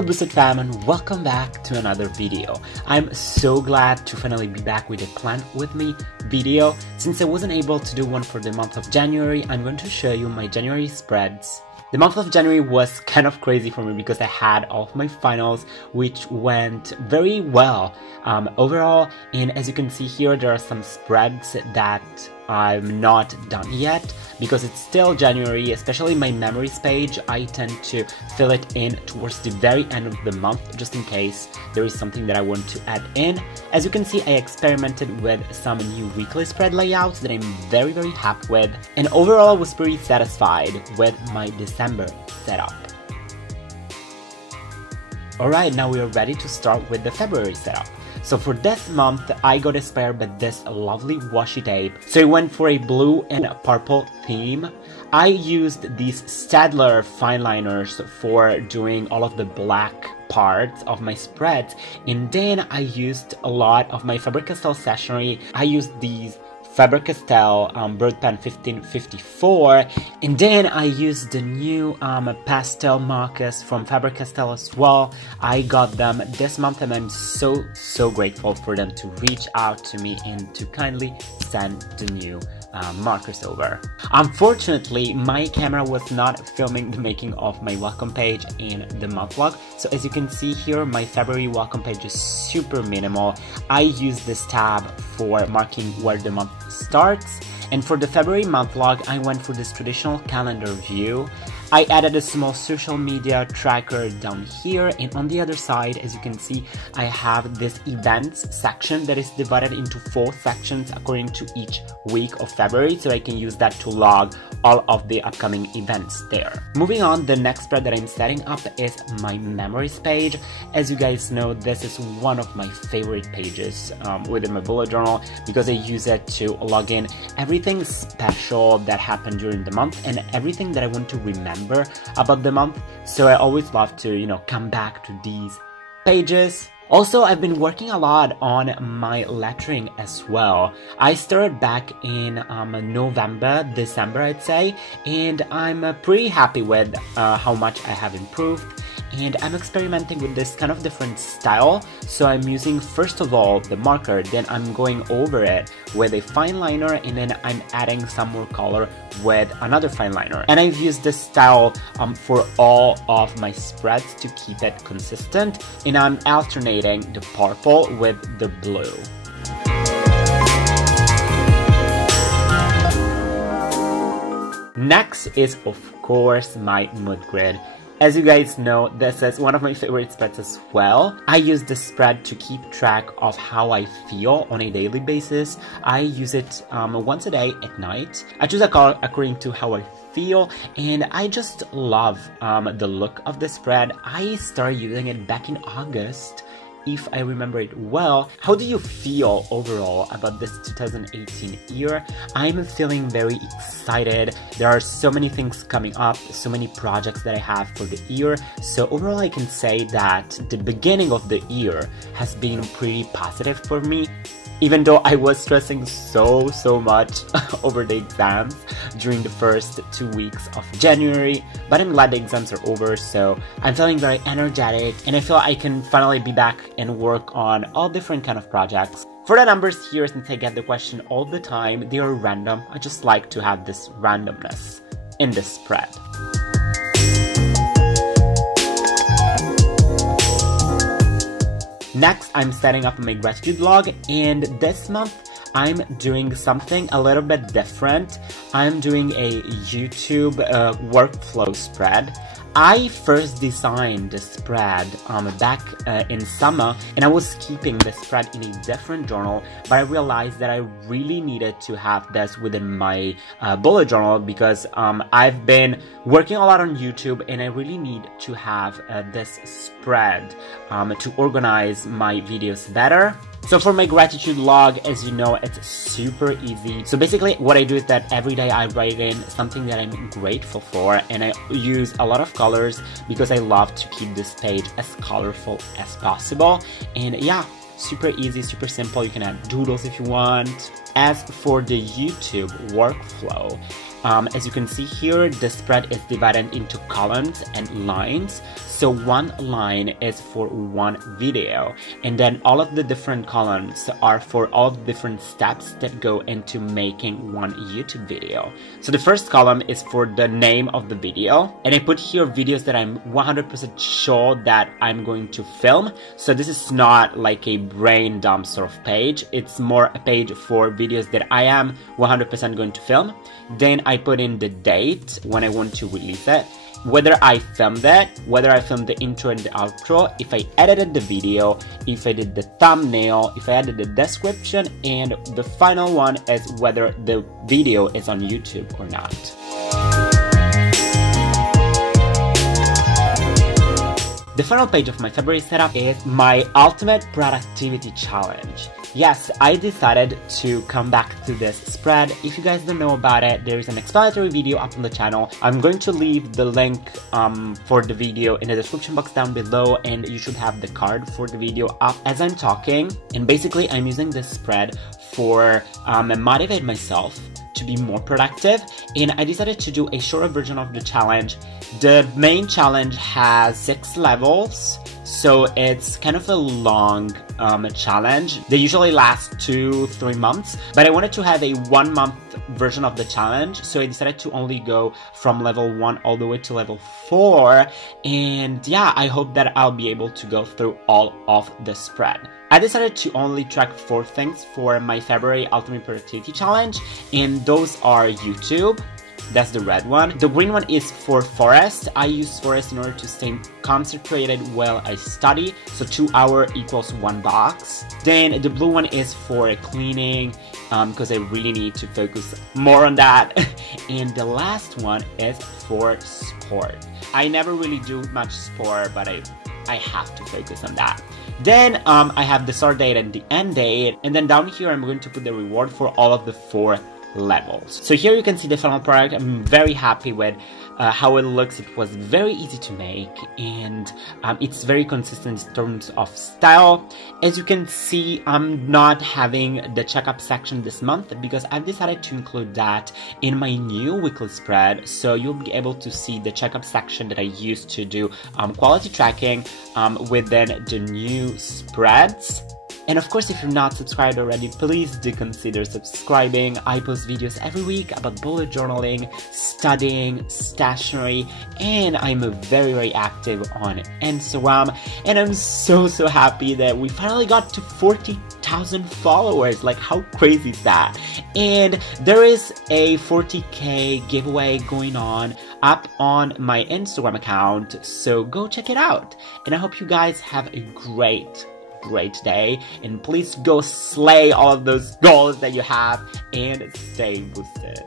Hello Boosted fam and welcome back to another video. I'm so glad to finally be back with a Plan With Me video. Since I wasn't able to do one for the month of January, I'm going to show you my January spreads. The month of January was kind of crazy for me because I had all of my finals, which went very well overall. And as you can see here, there are some spreads that I'm not done yet because it's still January, especially my memories page. I tend to fill it in towards the very end of the month just in case there is something that I want to add in. As you can see, I experimented with some new weekly spread layouts that I'm very happy with, and overall I was pretty satisfied with my December setup. Alright, now we are ready to start with the February setup. So for this month, I got inspired by this lovely washi tape. So I went for a blue and purple theme. I used these Staedtler Fineliners for doing all of the black parts of my spreads. And then I used a lot of my Faber Castell stationery. I used these Faber Castell Broadpen 1554, and then I used the new Pastel markers from Faber Castell as well. I got them this month and I'm so grateful for them to reach out to me and to kindly send the new markers over. Unfortunately, my camera was not filming the making of my welcome page in the month log, so as you can see here, my February welcome page is super minimal. I use this tab for marking where the month starts, and for the February month log, I went for this traditional calendar view. I added a small social media tracker down here, and on the other side, as you can see, I have this events section that is divided into 4 sections according to each week of February, so I can use that to log all of the upcoming events there. Moving on, the next spread that I'm setting up is my memories page. As you guys know, this is one of my favorite pages within my bullet journal because I use it to log in everything special that happened during the month and everything that I want to remember about the month, so I always love to, come back to these pages. Also, I've been working a lot on my lettering as well. I started back in November, December, I'd say, and I'm pretty happy with how much I have improved. And I'm experimenting with this kind of different style. So I'm using, first of all, the marker, then I'm going over it with a fine liner, and then I'm adding some more color with another fine liner. And I've used this style for all of my spreads to keep it consistent, and I'm alternating the purple with the blue. Next is, of course, my mood grid. As you guys know, this is one of my favorite spreads as well. I use this spread to keep track of how I feel on a daily basis. I use it once a day at night. I choose a color according to how I feel, and I just love the look of the spread. I started using it back in August, if I remember it well. How do you feel overall about this 2018 year? I'm feeling very excited. There are so many things coming up, so many projects that I have for the year. So overall, I can say that the beginning of the year has been pretty positive for me. Even though I was stressing so much over the exams during the first 2 weeks of January, but I'm glad the exams are over, so I'm feeling very energetic, and I feel I can finally be back and work on all different kind of projects. For the numbers here, since I get the question all the time, they are random. I just like to have this randomness in this spread. Next, I'm setting up my gratitude log, and this month I'm doing something a little bit different. I'm doing a YouTube workflow spread. I first designed the spread back in summer, and I was keeping the spread in a different journal, but I realized that I really needed to have this within my bullet journal because I've been working a lot on YouTube, and I really need to have this spread to organize my videos better. So for my gratitude log, as you know, it's super easy. So basically what I do is that every day I write in something that I'm grateful for, and I use a lot of colors because I love to keep this page as colorful as possible. And yeah, super easy, super simple. You can add doodles if you want. As for the YouTube workflow, As you can see here, the spread is divided into columns and lines. So one line is for one video, and then all of the different columns are for all of the different steps that go into making one YouTube video. So the first column is for the name of the video, and I put here videos that I'm 100% sure that I'm going to film. So this is not like a brain dump sort of page, it's more a page for videos that I am 100% going to film. Then I put in the date when I want to release it, whether I filmed it, whether I filmed the intro and the outro, if I edited the video, if I did the thumbnail, if I added the description, and the final one is whether the video is on YouTube or not. The final page of my February setup is my ultimate productivity challenge. Yes, I decided to come back to this spread. If you guys don't know about it, there is an explanatory video up on the channel. I'm going to leave the link for the video in the description box down below, and you should have the card for the video up as I'm talking. And basically, I'm using this spread for motivate myself to be more productive, and I decided to do a shorter version of the challenge. The main challenge has 6 levels, so it's kind of a long challenge. They usually last 2-3 months, but I wanted to have a 1-month version of the challenge, so I decided to only go from level 1 all the way to level 4, and yeah, I hope that I'll be able to go through all of the spread. I decided to only track 4 things for my February Ultimate Productivity Challenge, and those are YouTube. That's the red one. The green one is for forest. I use forest in order to stay concentrated while I study. So 2 hours equals 1 box. Then the blue one is for cleaning, because I really need to focus more on that. And the last one is for sport. I never really do much sport, but I have to focus on that. Then I have the start date and the end date. And then down here I'm going to put the reward for all of the 4 levels. So here you can see the final product. I'm very happy with how it looks. It was very easy to make, and it's very consistent in terms of style. As you can see, I'm not having the checkup section this month because I've decided to include that in my new weekly spread, so you'll be able to see the checkup section that I used to do quality tracking within the new spreads. And of course, if you're not subscribed already, please do consider subscribing. I post videos every week about bullet journaling, studying, stationery, and I'm very active on Instagram. And I'm so happy that we finally got to 40,000 followers. Like, how crazy is that? And there is a 40K giveaway going on up on my Instagram account, so go check it out. And I hope you guys have a great day, and please go slay all of those goals that you have and stay boosted.